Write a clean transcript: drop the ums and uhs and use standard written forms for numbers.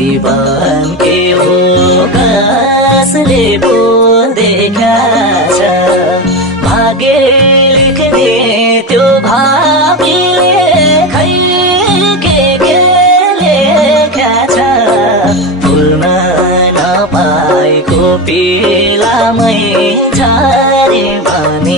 जीवन के हो कसले पो देखाछ भाग्य लेख्ने त्यो भाग्यले खै के लेखाछ फुल्न नपाएको पिलामै झरे भने